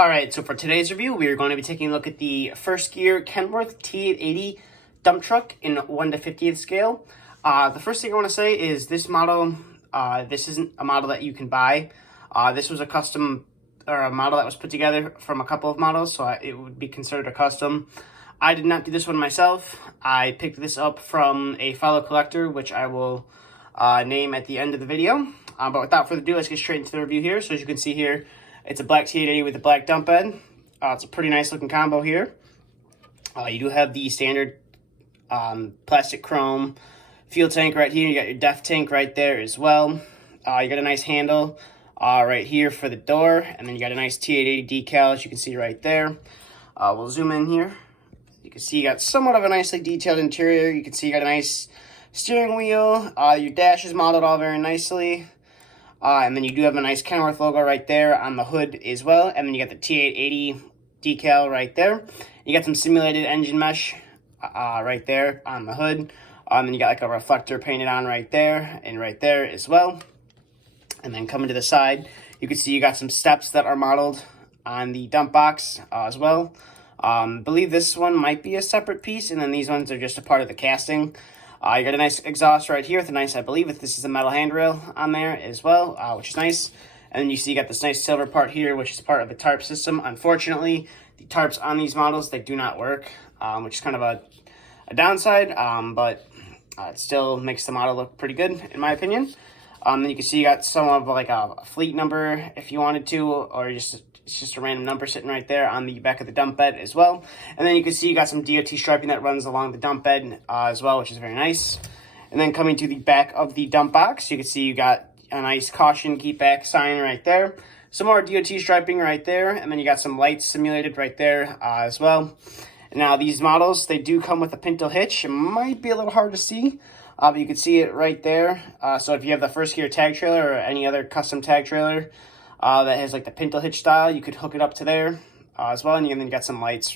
Alright, so for today's review, we are going to be taking a look at the first gear Kenworth T880 dump truck in 1 to 50th scale. The first thing I want to say is this model, this isn't a model that you can buy. This was a custom, or a model that was put together from a couple of models, so it would be considered a custom. I did not do this one myself. I picked this up from a fellow collector, which I will name at the end of the video. But without further ado, let's get straight into the review here. So as you can see here, it's a black T880 with a black dump bed. It's a pretty nice looking combo here. You do have the standard plastic chrome fuel tank right here. You got your def tank right there as well. You got a nice handle right here for the door. And then you got a nice T880 decal, as you can see right there. We'll zoom in here. You can see you got somewhat of a nicely detailed interior. You can see you got a nice steering wheel. Your dash is modeled all very nicely. And then you do have a nice Kenworth logo right there on the hood as well. And then you got the T880 decal right there. You got some simulated engine mesh right there on the hood. And then you got like a reflector painted on right there and right there as well. And then coming to the side, you can see you got some steps that are modeled on the dump box as well. Believe this one might be a separate piece, and then these ones are just a part of the casting. You got a nice exhaust right here with a nice, I believe this is a metal handrail on there as well, which is nice. And then you see you got this nice silver part here, which is part of the tarp system. Unfortunately, the tarps on these models, they do not work, which is kind of a downside, but it still makes the model look pretty good, in my opinion. Then you can see you got some of like a fleet number if you wanted to, or it's just a random number sitting right there on the back of the dump bed as well. And then you can see you got some DOT striping that runs along the dump bed as well, which is very nice. And then coming to the back of the dump box, you can see you got a nice caution keep back sign right there. Some more DOT striping right there. And then you got some lights simulated right there as well. Now these models, they do come with a pinto hitch. It might be a little hard to see, but you can see it right there. So if you have the first gear tag trailer or any other custom tag trailer that has like the pinto hitch style, you could hook it up to there as well. And then you got some lights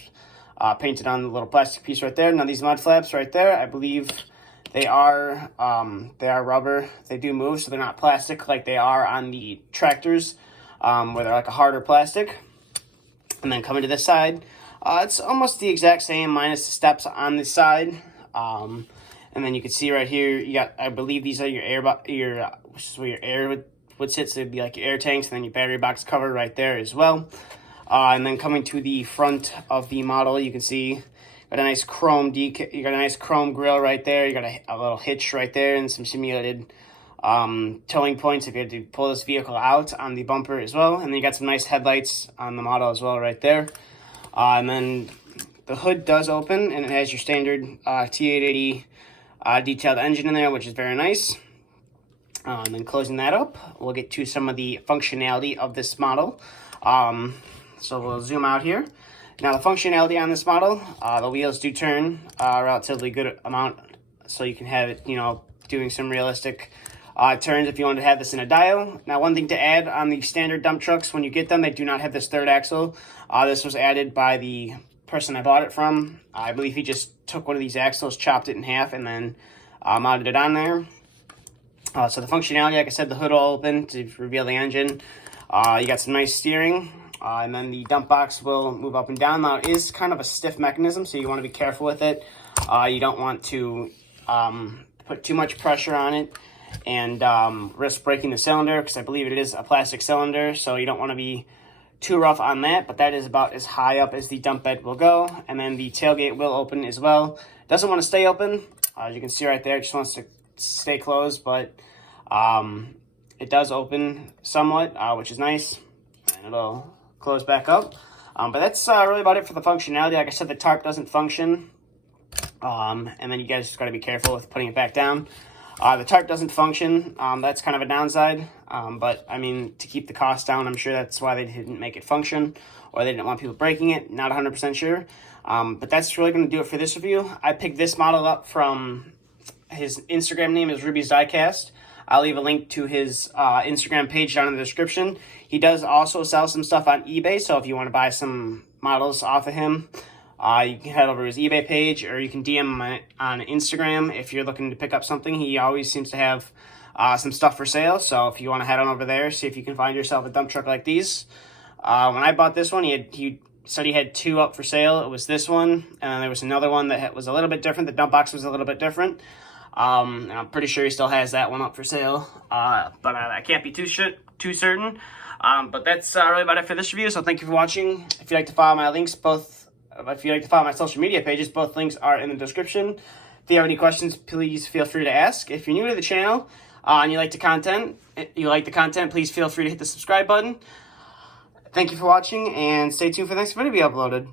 painted on the little plastic piece right there. Now these mud flaps right there, I believe they are rubber. They do move, so they're not plastic like they are on the tractors, where they're like a harder plastic. And then coming to this side, it's almost the exact same minus the steps on this side. And then you can see right here, you got, I believe these are which is where your air would sit, so it'd be like your air tanks, and then your battery box cover right there as well. And then coming to the front of the model, you can see got a nice chrome you got a nice chrome grill right there. You got a little hitch right there and some simulated towing points if you had to pull this vehicle out on the bumper as well. And then you got some nice headlights on the model as well right there. And then the hood does open, and it has your standard T880 detailed engine in there, which is very nice. And then closing that up, we'll get to some of the functionality of this model. So we'll zoom out here. Now the functionality on this model, the wheels do turn a relatively good amount, so you can have it, doing some realistic turns if you want to have this in a dial. Now one thing to add on the standard dump trucks, when you get them, they do not have this third axle. This was added by the person I bought it from. I believe he just took one of these axles, chopped it in half, and then mounted it on there. So the functionality, like I said, the hood will open to reveal the engine. You got some nice steering, and then the dump box will move up and down. Now it is kind of a stiff mechanism, so you want to be careful with it. You don't want to put too much pressure on it and risk breaking the cylinder, because I believe it is a plastic cylinder, so you don't want to be too rough on that. But that is about as high up as the dump bed will go. And then the tailgate will open as well. Doesn't want to stay open. As you can see right there, it just wants to stay closed, but it does open somewhat, which is nice, and it'll close back up. But that's really about it for the functionality. Like I said, the tarp doesn't function, and then you guys just got to be careful with putting it back down. The tarp doesn't function. That's kind of a downside, but I mean, to keep the cost down, I'm sure that's why they didn't make it function, or they didn't want people breaking it. Not 100% sure, but that's really going to do it for this review. I picked this model up from, his Instagram name is Ruby's Diecast. I'll leave a link to his Instagram page down in the description. He does also sell some stuff on eBay, so if you want to buy some models off of him, you can head over to his eBay page, or you can DM him on Instagram if you're looking to pick up something. He always seems to have some stuff for sale, so if you want to head on over there, see if you can find yourself a dump truck like these. When I bought this one, he said he had 2 up for sale. It was this one, and then there was another one that was a little bit different. The dump box was a little bit different. And I'm pretty sure he still has that one up for sale, but I can't be too certain. But that's really about it for this review, so thank you for watching. If you'd like to follow my links, if you'd like to follow my social media pages, both links are in the description. If you have any questions, please feel free to ask. If you're new to the channel and you like the content, please feel free to hit the subscribe button. Thank you for watching, and stay tuned for the next video to be uploaded.